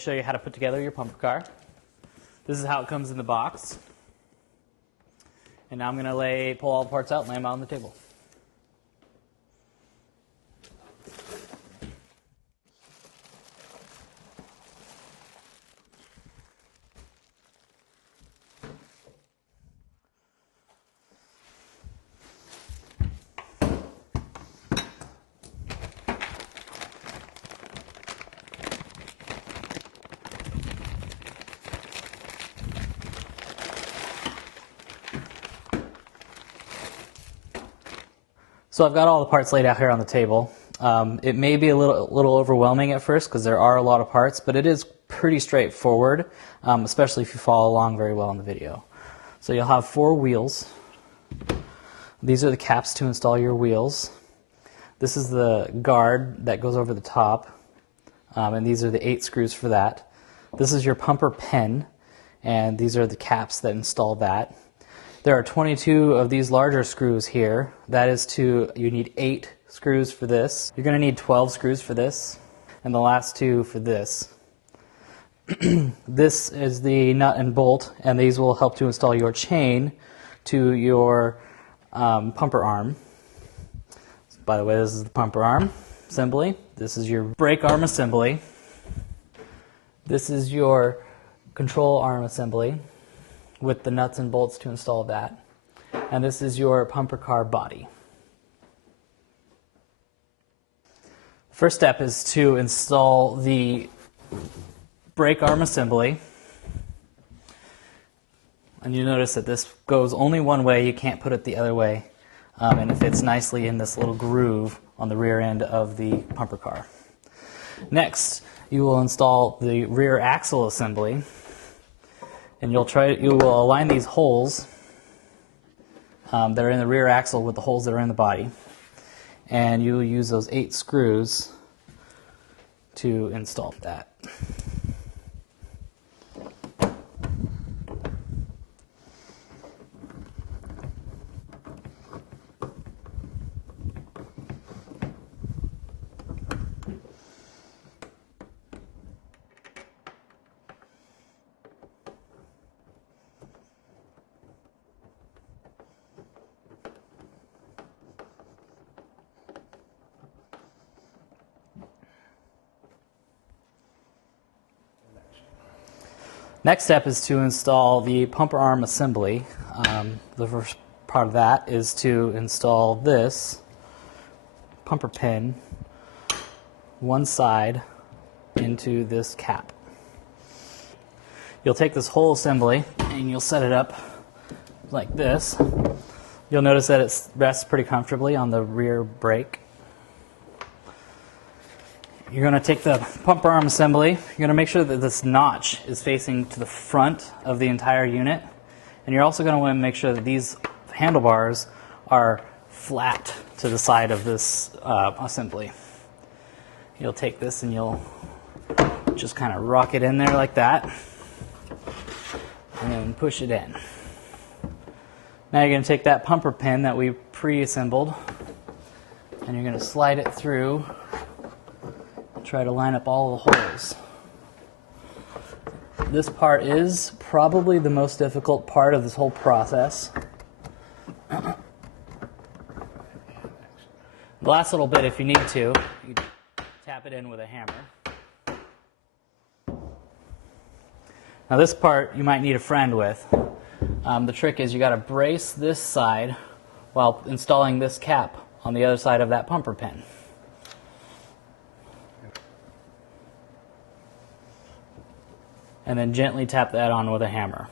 show you how to put together your pumper car. This is how it comes in the box. And now I'm going to pull all the parts out and lay them out on the table. So I've got all the parts laid out here on the table. It may be a little overwhelming at first because there are a lot of parts, but it is pretty straightforward, especially if you follow along very well in the video. So you'll have 4 wheels. These are the caps to install your wheels. This is the guard that goes over the top, and these are the 8 screws for that. This is your pumper pin, and these are the caps that install that. There are 22 of these larger screws here. That is you need 8 screws for this. You're going to need 12 screws for this, and the last 2 for this. This is the nut and bolt, and these will help to install your chain to your pumper arm. By the way, this is the pumper arm assembly. This is your brake arm assembly. This is your control arm assembly with the nuts and bolts to install that. And this is your pumper car body. First step is to install the brake arm assembly. And you notice that this goes only one way, you can't put it the other way. And it fits nicely in this little groove on the rear end of the pumper car. Next, you will install the rear axle assembly. And you will align these holes that are in the rear axle with the holes that are in the body. And you will use those 8 screws to install that. Next step is to install the pumper arm assembly. The first part of that is to install this pumper pin one side into this cap. You'll take this whole assembly and you'll set it up like this. You'll notice that it rests pretty comfortably on the rear brake. You're going to take the pumper arm assembly, you're going to make sure that this notch is facing to the front of the entire unit, and you're also going to want to make sure that these handlebars are flat to the side of this assembly. You'll take this and you'll just kind of rock it in there like that, and then push it in. Now you're going to take that pumper pin that we pre-assembled, and you're going to slide it through. Try to line up all the holes. This part is probably the most difficult part of this whole process. The last little bit, if you need to, you tap it in with a hammer. Now this part you might need a friend with. The trick is you got to brace this side while installing this cap on the other side of that pumper pin. And then gently tap that on with a hammer.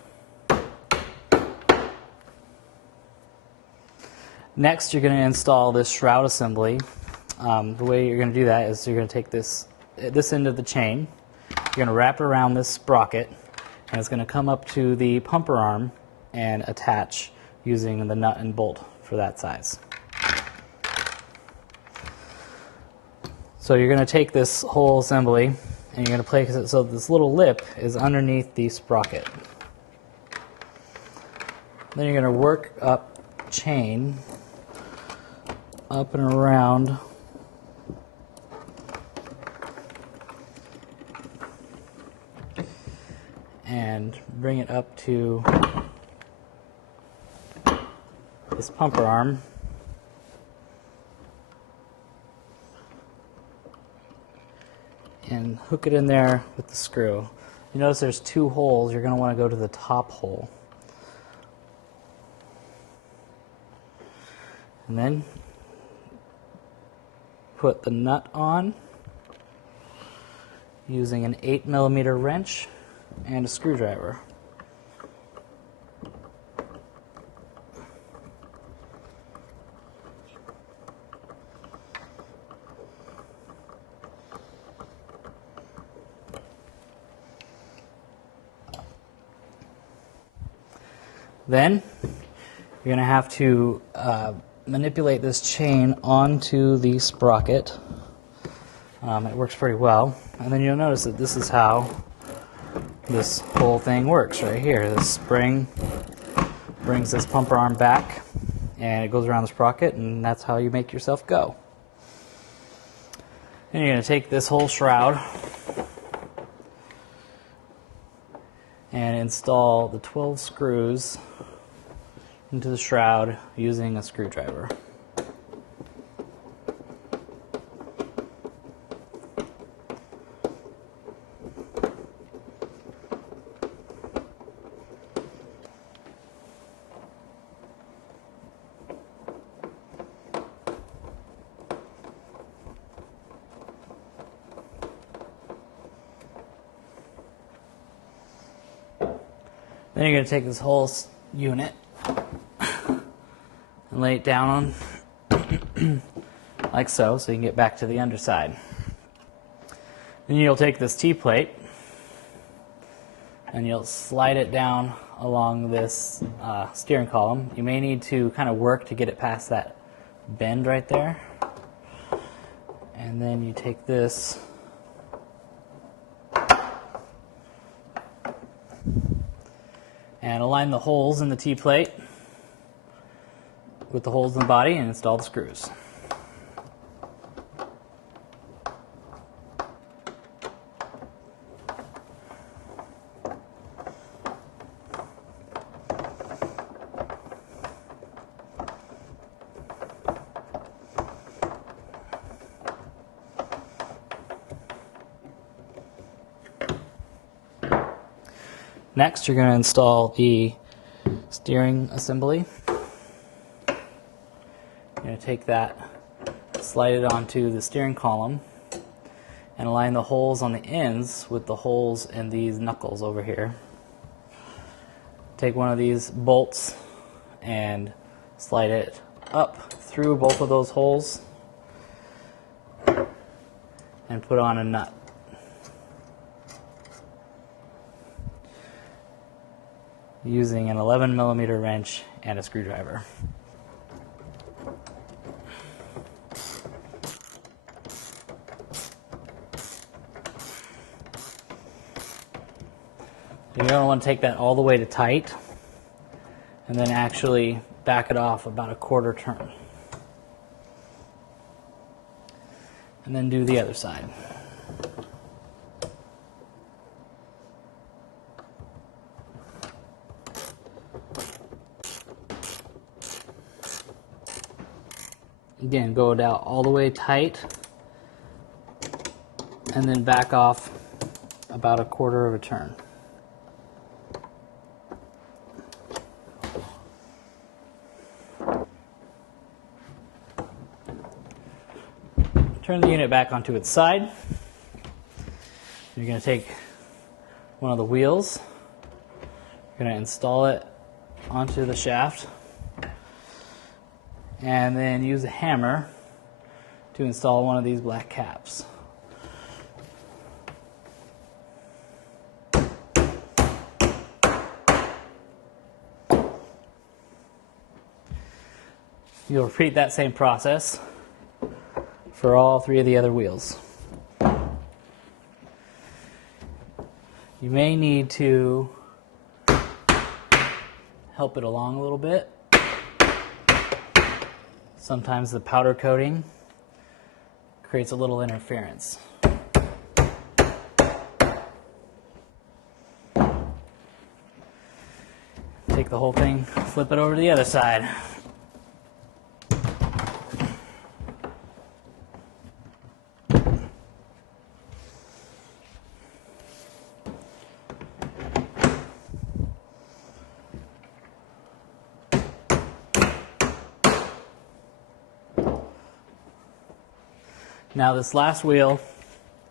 Next, you're going to install this shroud assembly. The way you're going to do that is you're going to take this end of the chain, you're going to wrap it around this sprocket, and it's going to come up to the pumper arm and attach using the nut and bolt for that size. So you're going to take this whole assembly and you're going to place it so this little lip is underneath the sprocket. Then you're going to work up chain up and around and bring it up to this pumper arm. And hook it in there with the screw. You notice there's two holes. You're going to want to go to the top hole. And then put the nut on using an 8mm wrench and a screwdriver. Then you're going to have to manipulate this chain onto the sprocket. It works pretty well. And then you'll notice that this is how this whole thing works right here. This spring brings this pumper arm back and it goes around the sprocket, and that's how you make yourself go. Then you're going to take this whole shroud and install the 12 screws into the shroud using a screwdriver. Then you're going to take this whole unit and lay it down on like so you can get back to the underside. Then you'll take this T-plate and you'll slide it down along this steering column. You may need to kind of work to get it past that bend right there. And then you take this and align the holes in the T-plate with the holes in the body and install the screws. Next, you're going to install the steering assembly. You're going to take that, slide it onto the steering column, and align the holes on the ends with the holes in these knuckles over here. Take one of these bolts and slide it up through both of those holes and put on a nut. Using an 11mm wrench and a screwdriver. You're going to want to take that all the way to tight and then actually back it off about a quarter turn. And then do the other side. Again, go down all the way tight and then back off about a quarter of a turn. Turn the unit back onto its side. You're going to take one of the wheels. You're going to install it onto the shaft. And then use a hammer to install one of these black caps. You'll repeat that same process for all three of the other wheels. You may need to help it along a little bit. Sometimes the powder coating creates a little interference. take the whole thing, flip it over to the other side. Now this last wheel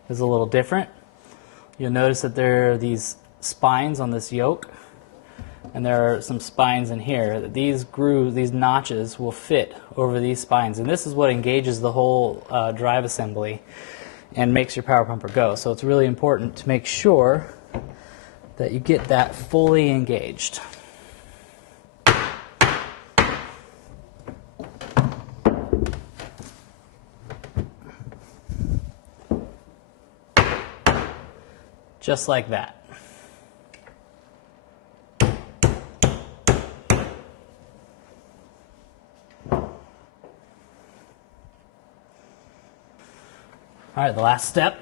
is a little different. You'll notice that there are these spines on this yoke, and there are some spines in here. These grooves, these notches will fit over these spines, and this is what engages the whole drive assembly and makes your power pumper go. So it's really important to make sure that you get that fully engaged. Just like that. All right, the last step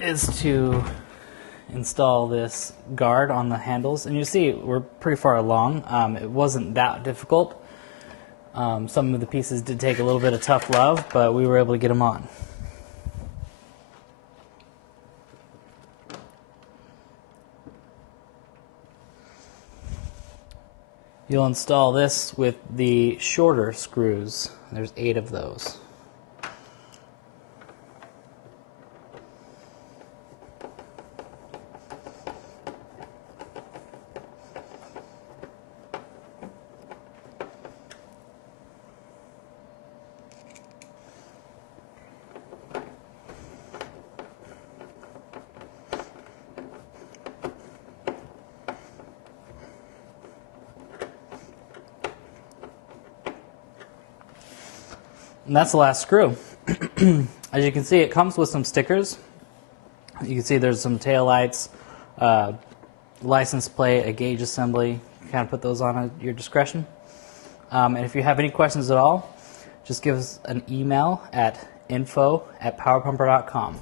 is to install this guard on the handles. And you see we're pretty far along. It wasn't that difficult. Some of the pieces did take a little bit of tough love, but we were able to get them on. You'll install this with the shorter screws. There's 8 of those. And that's the last screw. As you can see, it comes with some stickers. You can see there's some tail lights, license plate, a gauge assembly. You kind of put those on at your discretion. And if you have any questions at all, just give us an email at info@powerpumper.com.